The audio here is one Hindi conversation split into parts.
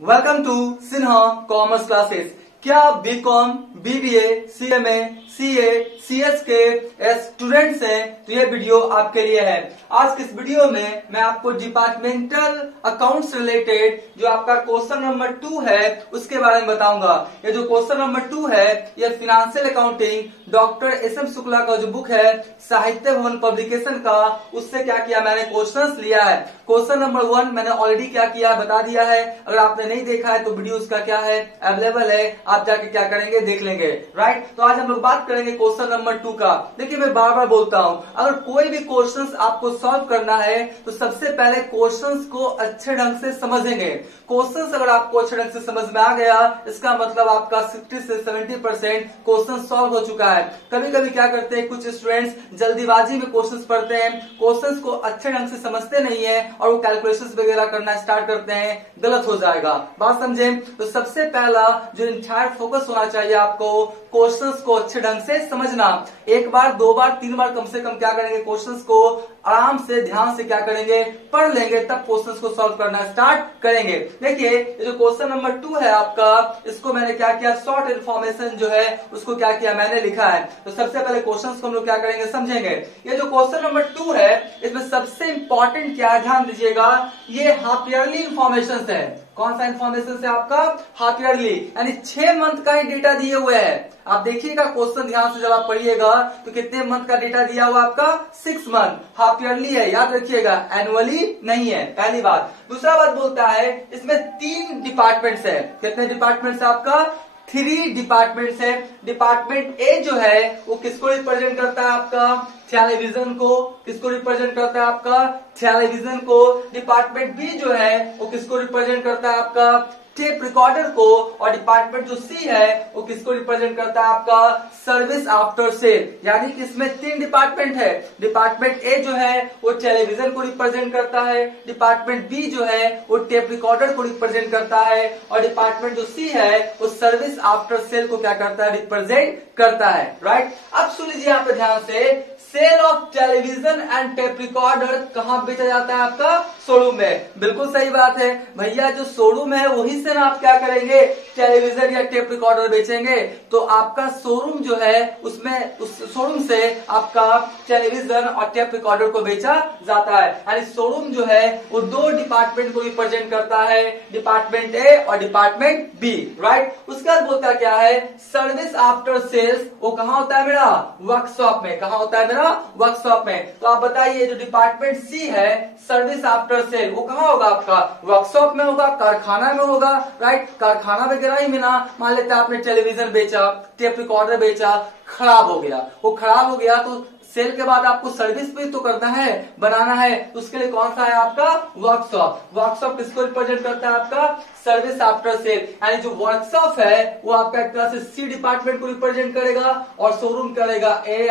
Welcome to Sinha commerce classes. क्या आप BCom, BBA, CMA, CA, CS के स्टूडेंट्स हैं तो ये वीडियो आपके लिए है। आज के इस वीडियो में मैं आपको डिपार्टमेंटल अकाउंट्स रिलेटेड जो आपका क्वेश्चन नंबर 2 है उसके बारे में बताऊंगा। ये जो क्वेश्चन नंबर 2 है ये financial accounting doctor S M Shukla का जो बुक है साहित्य भवन पब्लिकेशन का, उससे क्या किया मैंने क्वेश्चंस लिया है। क्वेश्चन नंबर 1 मैंने ऑलरेडी क्या किया बता दिया है। अगर आपने नहीं देखा है तो वीडियो उसका क्या है अवेलेबल है, आप जाके क्या करेंगे देख लेंगे। राइट, तो आज हम लोग बात करेंगे क्वेश्चन नंबर 2 का। देखिए मैं बार बार बोलता हूं, अगर कोई भी क्वेश्चंस आपको सॉल्व करना है तो सबसे पहले क्वेश्चंस को अच्छे ढंग से समझेंगे। क्वेश्चंस अगर आपको अच्छे ढंग से समझ में आ गया इसका मतलब आपका 60 से 70% क्वेश्चन सॉल्व हो चुका है। कभी कभी क्या करते हैं कुछ स्टूडेंट्स जल्दीबाजी में क्वेश्चंस पढ़ते हैं, क्वेश्चंस को अच्छे ढंग से समझते नहीं है और वो कैलकुलेशंस वगैरह करना स्टार्ट करते हैं, गलत हो जाएगा। बात समझे? तो सबसे पहला जो इंटायर फोकस होना चाहिए आपको क्वेश्चंस को अच्छे ढंग से समझना। एक बार, दो बार, तीन बार कम से कम क्या करेंगे क्वेश्चंस को आराम से ध्यान से क्या करेंगे पढ़ लेंगे, तब क्वेश्चंस को सॉल्व करना स्टार्ट करेंगे। देखिए ये जो क्वेश्चन नंबर 2 है आपका, इसको मैंने क्या किया शॉर्ट इन्फॉर्मेशन जो है उसको क्या किया मैंने लिखा है। तो सबसे पहले क्वेश्चंस को हम लोग क्या करेंगे समझेंगे। ये जो क्वेश्चन नंबर 2 है इसमें सबसे इंपॉर्टेंट क्या है ध्यान दीजिएगा, ये हाफ ईयरली इन्फॉर्मेशन है। कौन सा इन्फॉर्मेशन है आपका? हाफ ईयरली, यानी 6 मंथ का ही डेटा दिए हुए है। आप देखिएगा क्वेश्चन ध्यान से जब आप पढ़िएगा तो कितने मंथ का डेटा दिया हुआ आपका 6 मंथ। हाफ ईयरली है, याद रखिएगा, एनुअली नहीं है, पहली बात। दूसरा बात बोलता है इसमें 3 डिपार्टमेंट्स है। कितने डिपार्टमेंट्स है आपका? 3 डिपार्टमेंट्स है। डिपार्टमेंट ए जो है वो किसको रिप्रेजेंट करता है आपका? टेलीविजन को। किसको रिप्रेजेंट करता है आपका? टेलीविजन को। डिपार्टमेंट बी जो है वो किसको रिप्रेजेंट करता है आपका? टेप रिकॉर्डर को। और डिपार्टमेंट जो सी है वो किसको रिप्रेजेंट करता है आपका? Service after sale. यानी कि इसमें 3 डिपार्टमेंट है। डिपार्टमेंट ए जो है वो टेलीविजन को रिप्रेजेंट करता है, डिपार्टमेंट बी जो है वो टेप रिकॉर्डर को रिप्रेजेंट करता है, और डिपार्टमेंट जो सी है वो सर्विस आफ्टर सेल को क्या करता है? रिप्रेजेंट करता है। राइट, अब सुन लीजिए यहाँ पे ध्यान से, sale of television and tape recorder कहाँ बेचा जाता है आपका? शोरूम में। बिल्कुल सही बात है भैया, जो शोरूम है वही से ना आप क्या करेंगे टेलीविजन या टेप रिकॉर्डर बेचेंगे। तो आपका शोरूम जो है उसमें उस शोरूम से आपका टेलीविजन और टेप रिकॉर्डर को बेचा जाता है। यानी शोरूम जो है वो 2 डिपार्टमेंट को रिप्रेजेंट करता है, डिपार्टमेंट ए और डिपार्टमेंट बी। राइट, उसके बाद बोलता क्या है सर्विस आफ्टर सेल्स, वो कहाँ होता है मेरा? वर्कशॉप में। कहाँ होता है मेरा? वर्कशॉप में। तो आप बताइए जो डिपार्टमेंट सी है सर्विस आफ्टर सेल वो कहाँ होगा आपका? वर्कशॉप में होगा, कारखाना में होगा। राइट, कारखाना वगैरह ही में ना, मान लेते हैं आपने टेलीविजन बेचा, टेप रिकॉर्डर बेचा, खराब हो गया, वो खराब हो गया तो सेल के बाद आपको सर्विस भी तो करना है, बनाना है, तो उसके लिए कौन सा है आपका? वर्कशॉप। वर्कशॉप किसको रिप्रेजेंट करता है आपका? Service after sale. यानी जो वर्कशॉप है वो आपका एक तरह से सी डिपार्टमेंट को रिप्रेजेंट करेगा और शोरूम करेगा A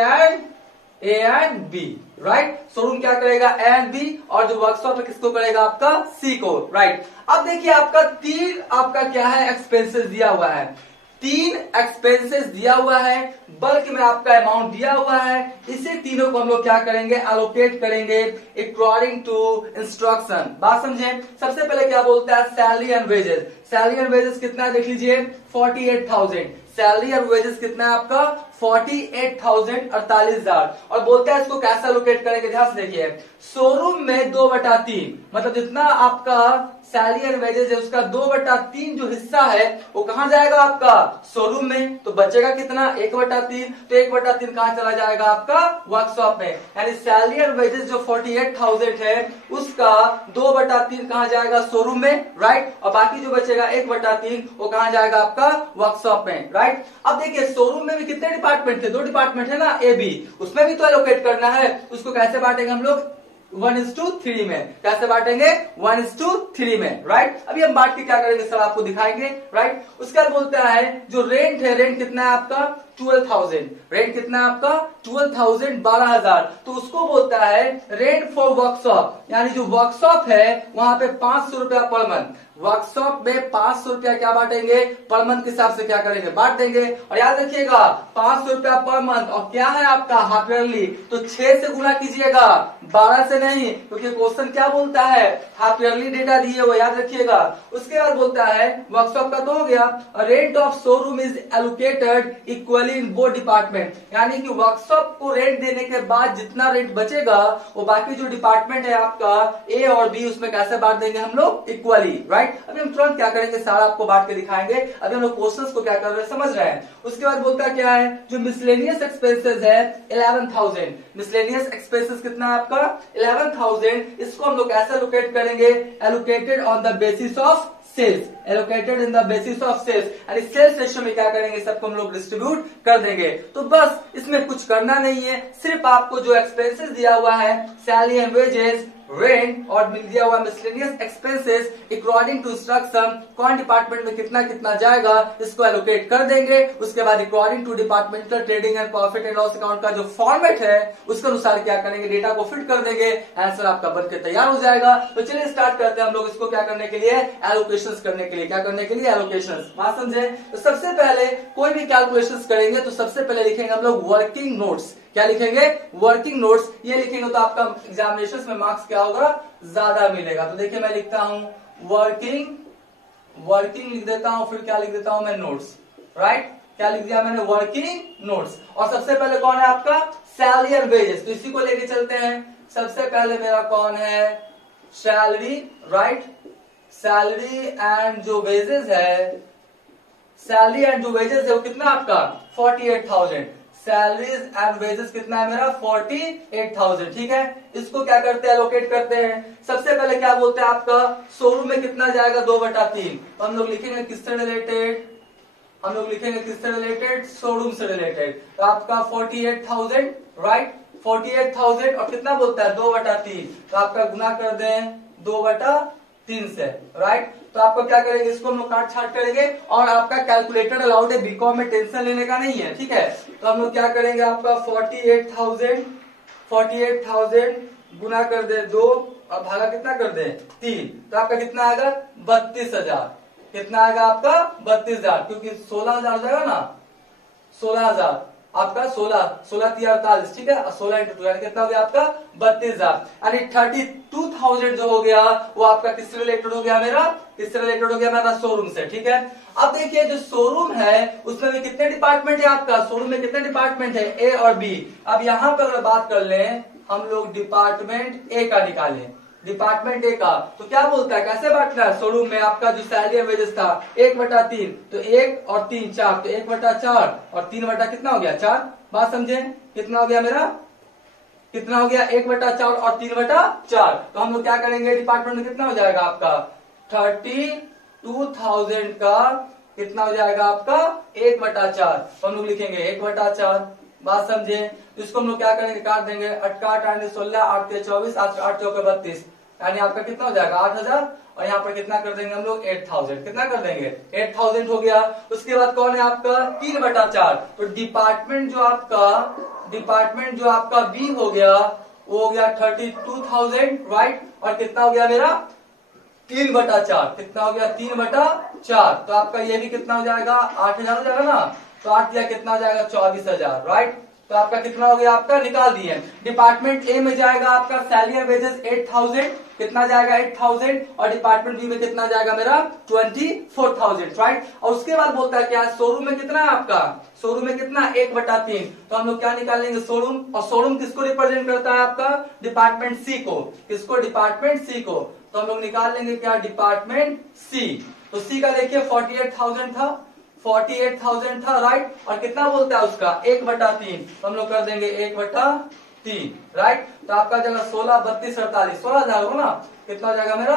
and B. Right, showroom क्या करेगा? ए एंड बी, और जो वर्कशॉप है किसको करेगा आपका? सी को। राइट, अब देखिए आपका 3 आपका क्या है एक्सपेंसेस दिया हुआ है। 3 एक्सपेंसेस दिया हुआ है, बल्क में आपका अमाउंट दिया हुआ है। इसे तीनों को हम लोग क्या करेंगे? एलोकेट करेंगे अकॉर्डिंग टू इंस्ट्रक्शन। बात समझे? सबसे पहले क्या बोलता है salary and wages. Salary and wages कितना है देख लीजिए 48,000। सैलरी और वेजेस कितना है आपका? 48,000, 48,000। और बोलता है इसको कैसे एलोकेट करेंगे ध्यान से देखिए। शोरूम में 2/3, मतलब जितना आपका सैलरी और वेजेस है उसका 2/3 जो हिस्सा है वो कहाँ जाएगा आपका? शोरूम में। तो बचेगा कितना? 1/3। तो 1/3 कहाँ चला जाएगा आपका? वर्कशॉप में। यानी सैलरी और वेजेस जो 48,000 है उसका 2/3 कहाँ जाएगा? शोरूम में। राइट, और बाकी जो बचेगा 1/3 वो कहाँ जाएगा आपका? वर्कशॉप में। राइट, अब देखिए शोरूम में भी कितने डिपार्टमेंट थे? 2 डिपार्टमेंट है ना, ए बी, उसमें भी तो एलोकेट करना है। उसको कैसे बांटेंगे हम लोग? 1:3 में। कैसे बांटेंगे? 1:3 में। राइट, अभी हम बांट के क्या करेंगे सर आपको दिखाएंगे। राइट, उसके बाद बोलता है जो रेंट है, रेंट कितना है आपका? 12,000। रेंट कितना है आपका? 12,000, 12,000। तो उसको बोलता है रेंट फॉर वर्कशॉप, यानी जो वर्कशॉप है वहां पे 500 रुपया पर मंथ। वर्कशॉप में 500 रुपया क्या बांटेंगे, पर मंथ के हिसाब से क्या करेंगे, बांट देंगे। और याद रखिएगा 500 रुपया पर मंथ, और क्या है आपका हाफ ईयरली, तो 6 से गुना कीजिएगा, 12 से नहीं, क्योंकि क्वेश्चन क्या बोलता है, हाफ ईयरली डेटा दिए वो याद रखिएगा। उसके बाद बोलता है वर्कशॉप का तो हो गया, rent of showroom is allocated equally in both department, यानी कि वर्कशॉप को रेंट देने के बाद जितना रेंट बचेगा वो बाकी जो डिपार्टमेंट है आपका ए और बी, उसमें कैसे बांट देंगे हम लोग, इक्वली, राइट। अभी हम तुरंत क्या करेंगे, सारा आपको बांट के दिखाएंगे। अभी हम लोग क्वेश्चंस को क्या कर रहे हैं समझ रहे हैं। उसके बाद बोलता क्या है, जो मिसलेनियस एक्सपेंसेस है 11,000, मिसलेनियस एक्सपेंसेस कितना है आपका 11,000, इसको हम लोग कैसे एलोकेट करेंगे, allocated on the basis of sales, allocated in the basis of sales, यानी सेल्स रेशियो में क्या करेंगे, सबको हम लोग डिस्ट्रीब्यूट कर देंगे। तो बस इसमें कुछ करना नहीं है, सिर्फ आपको जो एक्सपेंसेस दिया हुआ है, सैलरी एंड वेजेस, रेंट और मिल दिया हुआ miscellaneous expenses according to instruction, कौन डिपार्टमेंट में कितना कितना जाएगा इसको एलोकेट कर देंगे। उसके बाद according to departmental trading and profit and loss account का जो फॉर्मेट है उसके अनुसार क्या करेंगे, डेटा को फिट कर देंगे, आंसर आपका बनकर तैयार हो जाएगा। तो चलिए स्टार्ट करते हैं हम लोग इसको क्या करने के लिए, एलोकेशंस करने के लिए, क्या करने के लिए, एलोकेशंस, बात समझे। तो सबसे पहले कोई भी कैलकुलेशंस करेंगे तो सबसे पहले लिखेंगे हम लोग वर्किंग नोट्स, क्या लिखेंगे, वर्किंग नोट्स। ये लिखेंगे तो आपका एग्जामिनेशन में मार्क्स क्या होगा, ज्यादा मिलेगा। तो देखिए मैं लिखता हूं वर्किंग लिख देता हूं, फिर क्या लिख देता हूं मैं, नोट्स, राइट। क्या लिख दिया मैंने, वर्किंग नोट्स। और सबसे पहले कौन है आपका, सैलरी एंड वेजेस, तो इसी को लेके चलते हैं। सबसे पहले मेरा कौन है, सैलरी, राइट, सैलरी एंड जो वेजेस है, सैलरी एंड जो वेजेस है वो कितना आपका 48,000, सैलरीज एंड वेजेस कितना है मेरा 48,000, ठीक है। इसको क्या करते हैं, एलोकेट करते हैं। सबसे पहले क्या बोलते हैं आपका, शोरूम में कितना जाएगा 2/3, तो हम लोग लिखेंगे किससे रिलेटेड, हम लोग लिखेंगे किससे रिलेटेड, शोरूम से रिलेटेड। तो आपका 48,000, राइट, 48,000 और कितना बोलता है 2/3, तो आपका गुना कर दें 2/3 से, राइट। तो आपको क्या करेंगे, इसको हम लोग काट छाट करेंगे। और आपका कैलकुलेटर अलाउड है, बीकॉम में टेंशन लेने का नहीं है, ठीक है। तो हम लोग क्या करेंगे, आपका 48,000 गुना कर दे 2 और भागा कितना कर दे 3, तो आपका कितना आएगा 32,000, कितना आएगा आपका 32,000, क्योंकि 16,000 हो जाएगा ना, 16,000 आपका 16 3 48, ठीक है, 16 × 2 यानी कितना हो गया आपका 32,000, यानी 32,000 जो हो गया वो आपका किससे रिलेटेड हो गया मेरा, किससे रिलेटेड हो गया मेरा, शोरूम से, ठीक है। अब देखिए जो शोरूम है उसमें भी कितने डिपार्टमेंट है आपका, शोरूम में कितने डिपार्टमेंट है, ए और बी। अब यहाँ पर अगर बात कर लें हम लोग डिपार्टमेंट ए का निकालें, डिपार्टमेंट ए का, तो क्या बोलता है, कैसे बांटना है, शोरूम में आपका जो सैलरी एंड वेजेस था 1/3, तो 1 और 3 4, तो 1/4 और 3 कितना हो गया 4, बात समझे, कितना हो गया मेरा, कितना हो गया 1/4 और 3/4। तो हम लोग क्या करेंगे, डिपार्टमेंट में कितना हो जाएगा आपका 32,000 का कितना हो जाएगा आपका 1/4, तो हम लोग लिखेंगे 1/4, बात समझे। तो इसको हम लोग क्या करेंगे, काट देंगे, 8 8 16 8 3 24 8 8 4 32, यानी आपका कितना हो जाएगा 8,000, और यहाँ पर कितना कर देंगे हम लोग 8,000, कितना कर देंगे 8,000 हो गया। उसके बाद कौन है आपका 3/4, तो डिपार्टमेंट जो आपका बी हो गया वो हो गया 32,000, राइट, और कितना हो गया मेरा 3/4, कितना हो गया 3/4, तो आपका ये भी कितना हो जाएगा 8,000 हो जाएगा ना, तो 8 दिया कितना हो जाएगा 24,000, राइट। तो आपका कितना हो गया, आपका निकाल दिए। डिपार्टमेंट ए में जाएगा आपका सैलरी एंड वेजेस 8,000, कितना जाएगा 8,000, और डिपार्टमेंट बी में कितना जाएगा मेरा 24,000, राइट। और उसके बाद बोलता है क्या, शोरूम में कितना है आपका, शोरूम में कितना 1/3, तो हम लोग क्या निकालेंगे शोरूम, और शोरूम किसको रिप्रेजेंट करता है आपका डिपार्टमेंट सी को, किसको, डिपार्टमेंट सी को, तो हम लोग निकाल लेंगे क्या डिपार्टमेंट सी। तो सी का देखिए 48,000 था, 48,000 था, राइट, और कितना बोलता है उसका 1/3, तो हम लोग कर देंगे 1/3, राइट। तो आपका जगह 16 32 48 16,000 होगा ना, कितना हो जाएगा मेरा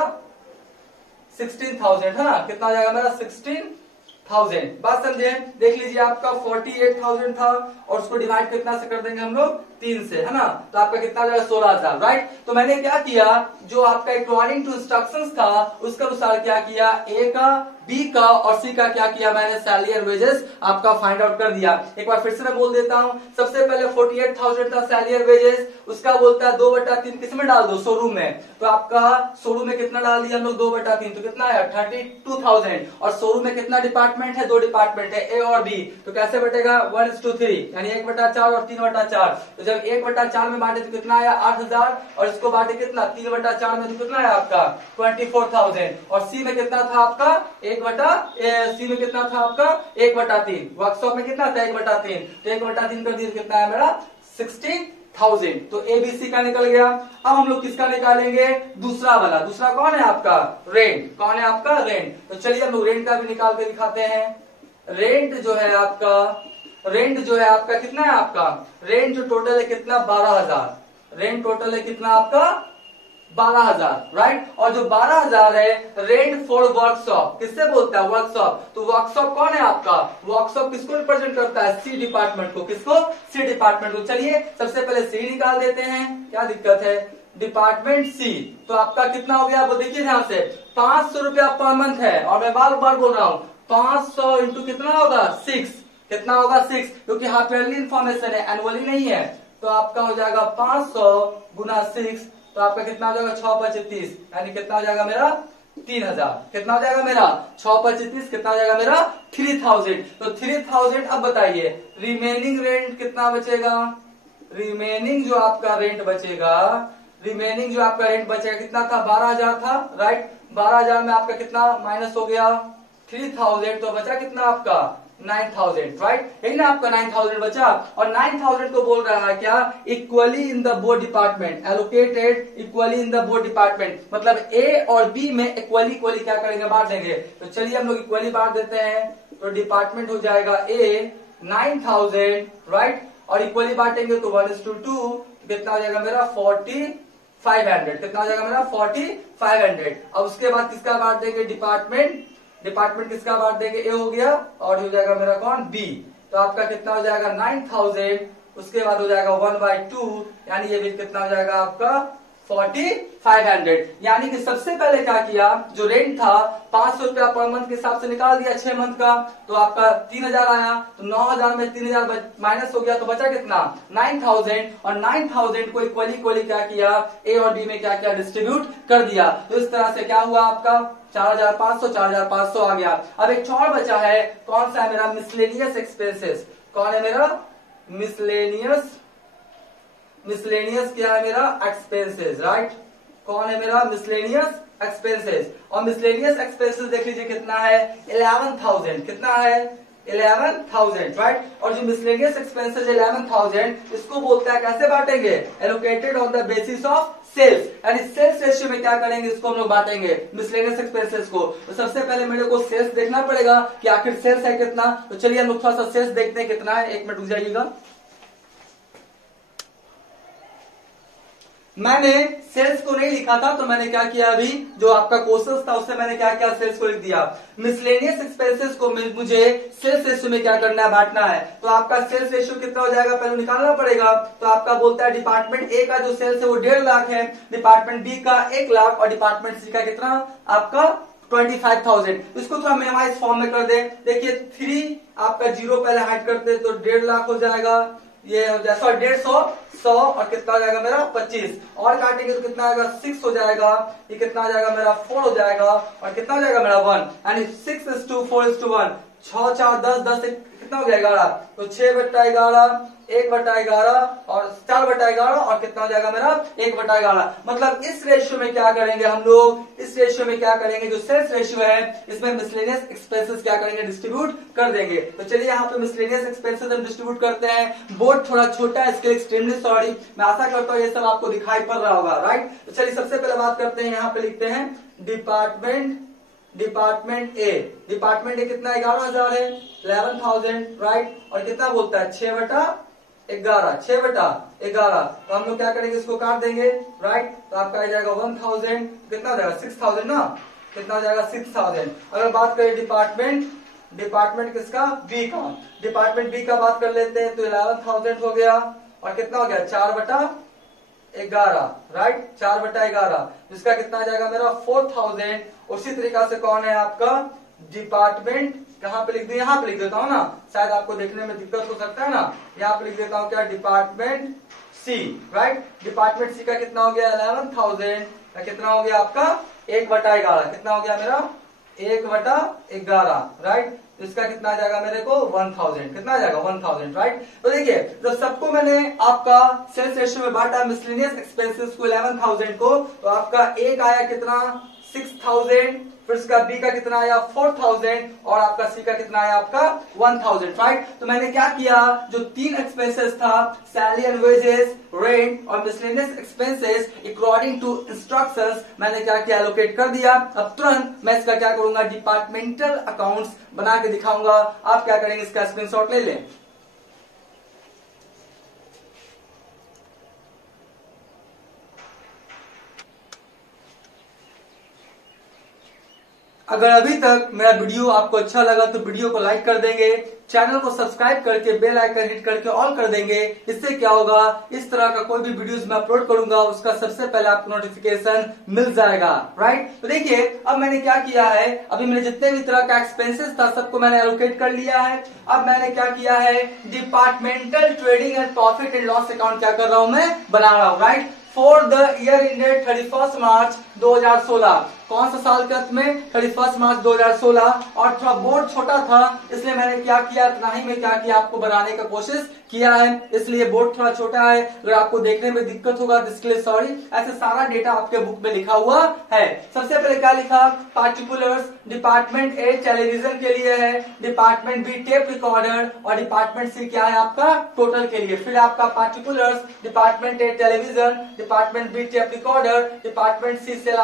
16,000 है ना, कितना हो जाएगा मेरा 16,000, बात समझे। देख लीजिए आपका 48,000 था और उसको डिवाइड कितना से कर देंगे हम लोग 3 से, है ना, तो आपका कितना हो जाएगा 16,000, राइट। तो मैंने क्या किया, जो आपका अकॉर्डिंग टू इंस्ट्रक्शंस था उसके अनुसार क्या किया, ए का, बी का और सी का क्या किया मैंने, सैलरी एंड वेजेस आपका फाइंड आउट कर दिया। एक बार फिर से मैं बोल देता हूं, सबसे पहले 48,000 था सैलरी एंड वेजेस, उसका बोलता है 2/3 किसमें डाल दो, शोरूम में, तो आपका शोरूम में कितना डाल दिया हम लोग 2/3, तो कितना है 32,000, और शोरूम में कितना डिपार्टमेंट है, 2 डिपार्टमेंट है, ए और बी, तो कैसे बटेगा 1:3, यानी 1/4 और 3/4, तो जब 1/4 में बांटे तो कितना आया 8,000, और इसको बांटे कितना 3/4 में, तो कितना है आपका 24,000, और सी में कितना था आपका सी में कितना था आपका 1/3, वर्कशॉप में कितना था 1/3, तो 1/3 कर दिए तो कितना है मेरा 60,000, तो एबीसी का निकल गया। अब हम लोग किसका निकालेंगे, दूसरा वाला, दूसरा कौन है आपका रेंट, कौन है आपका रेंट, तो चलिए हम लोग रेंट का भी निकाल के दिखाते हैं। रेंट जो है आपका कितना है, आपका रेंट जो टोटल है कितना 12,000, रेंट टोटल है कितना आपका 12,000, राइट। और जो 12,000 है रेंट फॉर वर्कशॉप, किससे बोलता है वर्कशॉप, तो वर्कशॉप कौन है आपका, वर्कशॉप किसको रिप्रेजेंट करता है, सी डिपार्टमेंट को, किसको, सी डिपार्टमेंट को। चलिए सबसे पहले सी निकाल देते हैं, क्या दिक्कत है, डिपार्टमेंट सी, तो आपका कितना हो गया, वो देखिए ध्यान से 500 रुपया पर मंथ है, और मैं बार बार बोल रहा हूँ 500 इंटू कितना होगा 6, कितना होगा 6, क्योंकि हाफ ईयरली इन्फॉर्मेशन है, एनुअली नहीं है, तो आपका हो जाएगा 500 गुना 6, तो आपका कितना हो जाएगा 6/30, यानी कितना हो जाएगा मेरा 3,000, कितना हो जाएगा मेरा 6/30, कितना हो जाएगा मेरा 3,000, तो 3,000। अब बताइए रिमेनिंग रेंट कितना बचेगा, रिमेनिंग जो आपका रेंट बचेगा, रिमेनिंग जो आपका रेंट बचेगा कितना था 12,000 था, राइट, 12,000 में आपका कितना माइनस हो गया 3,000, तो बचा कितना आपका 9,000, राइट, यही ना आपका 9,000 बचा, और 9,000 को बोल रहा है क्या, equally in the both department, allocated equally in the both department, मतलब ए और बी में इक्वली क्या करेंगे, बांट देंगे। तो चलिए हम लोग इक्वली बांट देते हैं, तो डिपार्टमेंट हो जाएगा ए 9,000, राइट, और इक्वली बांटेंगे तो 1:2, कितना हो जाएगा मेरा 4,500, कितना हो जाएगा मेरा 4,500। अब उसके बाद किसका बांट देंगे, डिपार्टमेंट किसका बांट देंगे, ए हो गया, और हो जाएगा मेरा कौन बी, तो आपका कितना हो जाएगा 9,000, उसके बाद हो जाएगा 1/2, यानी ये बिल कितना हो जाएगा आपका 4,500। यानी कि सबसे पहले क्या किया, जो रेंट था 500 रुपया पर मंथ के हिसाब से निकाल दिया 6 मंथ का, तो आपका 3,000 आया, तो 9,000 में 3,000 माइनस हो गया, तो बचा कितना 9,000, और 9,000 को इक्वली क्या किया, ए और बी में क्या किया, डिस्ट्रीब्यूट कर दिया। तो इस तरह से क्या हुआ आपका 4,500 आ गया। अब एक और बचा है, कौन सा है मेरा, मिसलेनियस एक्सपेंसेस, कौन है मेरा मिसलेनियस क्या है मेरा एक्सपेंसेस, राइट, कौन है मेरा मिसलेनियस एक्सपेंसेस, और मिसलेनियस एक्सपेंसेस देख लीजिए कितना है 11,000, कितना है 11,000, राइट, और जो मिसलेनियस एक्सपेंसेस 11,000 इसको बोलता है कैसे बांटेंगे, allocated on the basis of sales, यानी सेल्स रेशियो में क्या करेंगे, इसको हम लोग बांटेंगे मिसलेनियस एक्सपेंसेस को। तो सबसे पहले मेरे को सेल्स देखना पड़ेगा कि आखिर सेल्स है कितना, तो चलिए हम लोग थोड़ा सा सेल्स देखते हैं कितना है, 1 मिनट रुक जाइएगा। मैंने सेल्स को नहीं लिखा था, तो मैंने क्या किया, अभी जो आपका क्वेश्चन था उससे मैंने क्या किया, सेल्स को लिख दिया। मिसलेनियस एक्सपेंसेस को मुझे सेल्स रेशियो में क्या करना है, बांटना है, तो आपका सेल्स रेशियो कितना हो जाएगा पहले निकालना पड़ेगा। तो आपका बोलता है डिपार्टमेंट ए का जो सेल्स है वो 1.5 लाख है, डिपार्टमेंट बी का 1 लाख, और डिपार्टमेंट सी का कितना आपका 25,000। इसको थोड़ा मिनिमाइज फॉर्म में कर दे, देखिए 3 आपका 0 पहले हाइड करते तो 1.5 लाख हो जाएगा, ये हो जाएगा 150, और कितना हो जाएगा मेरा 25, और काटेंगे तो कितना आएगा 6 हो जाएगा, ये कितना आ जाएगा मेरा 4 हो जाएगा, और कितना हो जाएगा मेरा 1, यानी 6:4:1, 6 4 10 10 से कितना हो गया 11, तो 6/11, 1/11 और 4/11, और कितना हो जाएगा मेरा 1/11। मतलब इस रेशियो में क्या करेंगे हम लोग, इस रेशियो में क्या करेंगे, जो सेल्स रेशियो है इसमें मिसलेनियस एक्सपेंसेस क्या करेंगे, डिस्ट्रीब्यूट कर देंगे। तो चलिए यहाँ पे मिसलेनियस एक्सपेंसेस हम डिस्ट्रीब्यूट करते हैं। बोर्ड थोड़ा छोटा है, इसके लिए एक्सट्रीमली सॉरी, मैं आशा करता हूँ ये सब आपको दिखाई पड़ रहा होगा, राइट। तो चलिए सबसे पहले बात करते हैं, यहाँ पे लिखते हैं डिपार्टमेंट ए, डिपार्टमेंट ए कितना 11,000 है, 11,000, राइट, और कितना बोलता है 6/11, तो हम लोग क्या करेंगे, इसको काट देंगे, राइट, तो आपका आ जाएगा 1,000, कितना हो जाएगा 6,000 ना, कितना हो जाएगा 6,000। अगर बात करें डिपार्टमेंट किसका, बी का, डिपार्टमेंट बी का बात कर लेते हैं, तो 11,000 हो गया, और कितना हो गया 4/11, राइट, 4/11, जिसका कितना आ जाएगा मेरा 4000। उसी तरीका से कौन है आपका डिपार्टमेंट, कहां पे लिख दिया, यहाँ पे लिख देता हूँ ना, शायद आपको देखने में दिक्कत हो सकता है ना, यहाँ पे लिख देता हूँ क्या, department C, right. Department C का कितना हो गया 11,000, कितना हो गया आपका 1/11, कितना हो गया मेरा 1/11, राइट। तो इसका कितना आ जाएगा मेरे को 1000, कितना आ जाएगा 1000, राइट। तो देखिए जब सबको मैंने आपका सेल्स रेशियो में बांटा मिसलेनियस एक्सपेंसेस को 11,000 को, तो आपका एक आया कितना 6000, फिर इसका बी का कितना आया 4000 और आपका सी का कितना आया आपका 1000, राइट। तो मैंने क्या किया, जो 3 एक्सपेंसेस था सैलरी एंड वेजेस, रेंट और miscellaneous expenses according to instructions, मैंने क्या किया एलोकेट कर दिया। अब तुरंत मैं इसका क्या करूंगा डिपार्टमेंटल अकाउंट्स बना के दिखाऊंगा। आप क्या करेंगे इसका स्क्रीनशॉट ले लें। अगर अभी तक मेरा वीडियो आपको अच्छा लगा तो वीडियो को लाइक कर देंगे, चैनल को सब्सक्राइब करके बेल आइकन हिट करके ऑल कर देंगे। इससे क्या होगा, इस तरह का कोई भी वीडियोस मैं अपलोड करूंगा उसका सबसे पहले आपको नोटिफिकेशन मिल जाएगा, राइट। तो देखिए अब मैंने क्या किया है, अभी मैंने जितने भी तरह का एक्सपेंसेस था सबको मैंने एलोकेट कर लिया है। अब मैंने क्या किया है, departmental trading and profit and loss account क्या कर रहा हूं मैं, बना रहा हूं, right, for the year ended 31 मार्च 2016। कौन सा साल के अंत में 31 मार्च 2016, और थोड़ा बोर्ड छोटा था इसलिए मैंने क्या किया, इतना ही में क्या किया आपको बनाने का कोशिश किया है, इसलिए बोर्ड थोड़ा छोटा है। अगर आपको देखने में दिक्कत होगा तो इसके लिए सॉरी। ऐसे सारा डेटा आपके बुक में लिखा हुआ है। सबसे पहले क्या लिखा, पार्टिकुलर्स, डिपार्टमेंट ए टेलीविजन के लिए है, डिपार्टमेंट बी टेप रिकॉर्डर और डिपार्टमेंट सी क्या है आपका टोटल के लिए। फिर आपका particulars, department A television, department B tape recorder, department C sale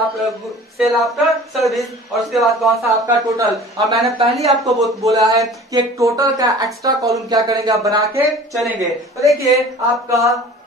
after service और उसके बाद कौन सा आपका टोटल। और मैंने पहले आपको बोला है कि एक टोटल का एक्स्ट्रा कॉलम क्या करेंगे आप बना के चलेंगे। तो देखिए आपका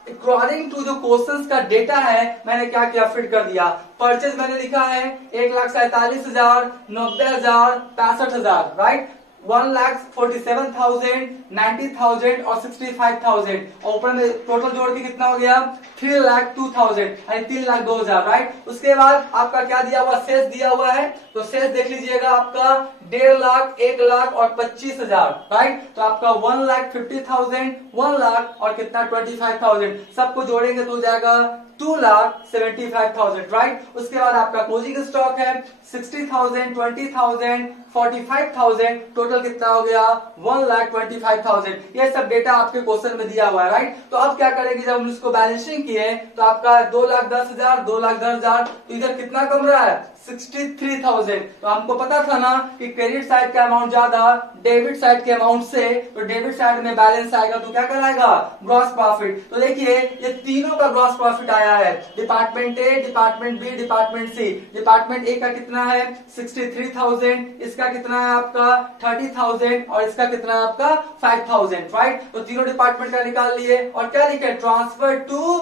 अकॉर्डिंग टू जो क्वेश्चंस का डेटा है मैंने क्या किया, फिट कर दिया। परचेज मैंने लिखा है 1,47,000, 90,000, 65,000, राइट, 1,47,000, 90,000 और 65,000 और ऊपर में टोटल जोड़ के कितना हो गया 3,02,000 यानी 3,02,000, राइट। उसके बाद आपका क्या दिया हुआ, शेष दिया हुआ है, तो शेष देख लीजिएगा आपका 1.5 लाख, 1 लाख और 25,000, राइट। तो आपका 1,50,000, 1 लाख और कितना 25,000, सबको जोड़ेंगे तो हो जाएगा 2,75,000, राइट। उसके बाद आपका क्लोजिंग स्टॉक है 60,000, 20,000, 45,000, टोटल कितना हो गया 1,25,000। ये सब डेटा आपके क्वेश्चन में दिया हुआ है, राइट। तो अब क्या करेंगे, जब हम इसको बैलेंसिंग किए तो आपका 2,10,000, 2,10,000, तो इधर कितना कम रहा है 63,000। तो हमको पता था ना कि क्रेडिट साइड का अमाउंट ज्यादा डेबिट साइड के अमाउंट से, तो डेबिट साइड में बैलेंस आएगा तो क्या कराएगा ग्रॉस प्रॉफिट। तो देखिए ये तीनों का ग्रॉस प्रॉफिट आया है, department A, department B, department C. Department A का कितना है 63,000, इसका कितना है आपका 30,000 और इसका कितना है आपका 5,000, राइट। तो तीनों डिपार्टमेंट का निकाल लिए और क्या लिखे, ट्रांसफर टू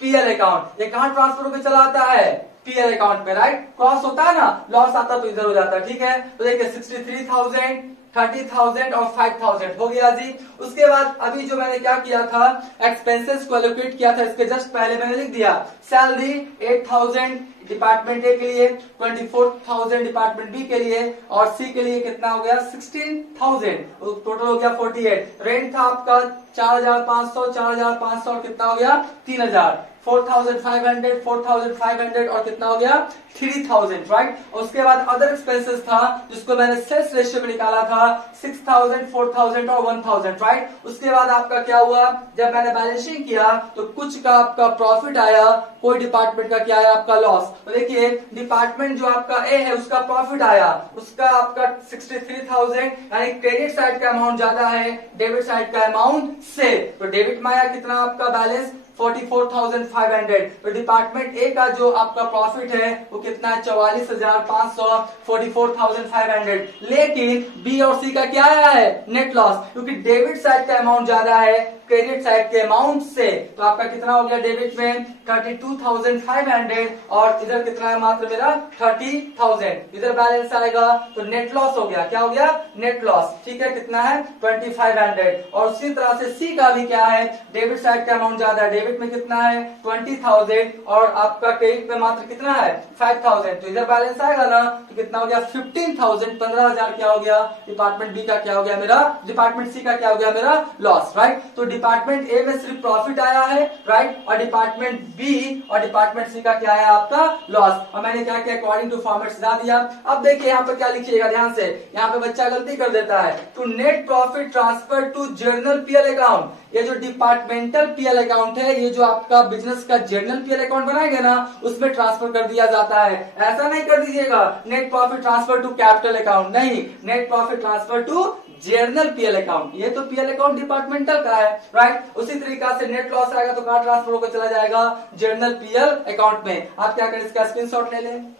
पीएल अकाउंट। ये कहां ट्रांसफर होकर चला आता है, पीएल अकाउंट में, राइट। क्रॉस होता है ना, लॉस आता तो इधर हो जाता है, ठीक है। तो देखिए 63,000, 30,000 और 5,000 हो गया जी। उसके बाद अभी जो मैंने क्या किया था, एक्सपेंसेस को एलोकेट किया था, इसके जस्ट पहले मैंने लिख दिया सैलरी 8,000 डिपार्टमेंट ए के लिए, 24,000 डिपार्टमेंट बी के लिए और सी के लिए कितना हो गया 16,000, टोटल हो गया 48। रेंट था आपका 4,500, 4,500 और कितना हो गया 3,000, 4,500, 4,500 और कितना हो गया 3,000, राइट। उसके बाद अदर एक्सपेंसेस था जिसको मैंने सेल्स रेशियो में निकाला था 6,000, 4,000 और 1,000, राइट। उसके बाद आपका क्या हुआ, जब मैंने बैलेंसिंग किया तो कुछ का आपका प्रॉफिट आया, कोई डिपार्टमेंट का क्या आया आपका लॉस। तो देखिए डिपार्टमेंट जो आपका ए है उसका प्रॉफिट आया, उसका आपका 63,000 यानी क्रेडिट साइड का अमाउंट ज्यादा है डेबिट साइड का अमाउंट से। तो डेबिट में आया कितना आपका बैलेंस 44,500। तो डिपार्टमेंट ए का जो आपका प्रॉफिट है वो कितना है 44,500, 44,500। लेकिन बी और सी का क्या आया है नेट लॉस, क्योंकि डेबिट साइड का अमाउंट ज्यादा है क्रेडिट साइड के अमाउंट से, तो आपका कितना हो गया डेबिट में 32,500 और इधर कितना है मात्र मेरा 30,000। इधर बैलेंस आएगा तो नेट लॉस हो गया। क्या हो गया? Net loss. ठीक है, कितना है 2500। और उसी तरह से सी का भी क्या है, डेबिट साइड का अमाउंट ज्यादा है, डेबिट में कितना है 20,000 और आपका क्रेडिट में मात्र कितना है 5,000। तो इधर बैलेंस आएगा ना तो कितना हो गया 15,000, 15,000 क्या हो गया डिपार्टमेंट बी का, क्या हो गया मेरा डिपार्टमेंट सी का, क्या हो गया मेरा लॉस, राइट। तो डिपार्टमेंट ए में सिर्फ प्रॉफिट आया है, राइट, और डिपार्टमेंट बी और डिपार्टमेंट सी का क्या है आपका लॉस। और मैंने क्या किया अकॉर्डिंग टू फॉर्मेट सिखा दिया। अब देखिए यहाँ पे क्या लिखिएगा ध्यान से, यहाँ पे बच्चा गलती कर देता है, to net profit transfer to journal PL account. ये जो डिपार्टमेंटल पीएल अकाउंट है, ये जो आपका बिजनेस का जर्नल पीएल अकाउंट बनाएंगे ना उसमें ट्रांसफर कर दिया जाता है। ऐसा नहीं कर दीजिएगा net profit transfer to capital account, नहीं, net profit transfer to journal PL account. ये तो पीएल अकाउंट डिपार्टमेंटल का है, राइट। उसी तरीका से नेट लॉस आएगा तो कहां ट्रांसफर होकर चला जाएगा जर्नल पीएल अकाउंट में। आप क्या करें, इसका स्क्रीनशॉट ले लें,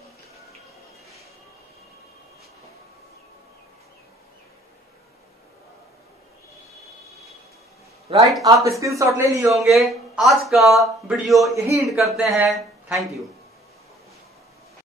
राइट। आप स्क्रीनशॉट ले लिए होंगे। आज का वीडियो यही एंड करते हैं। Thank you.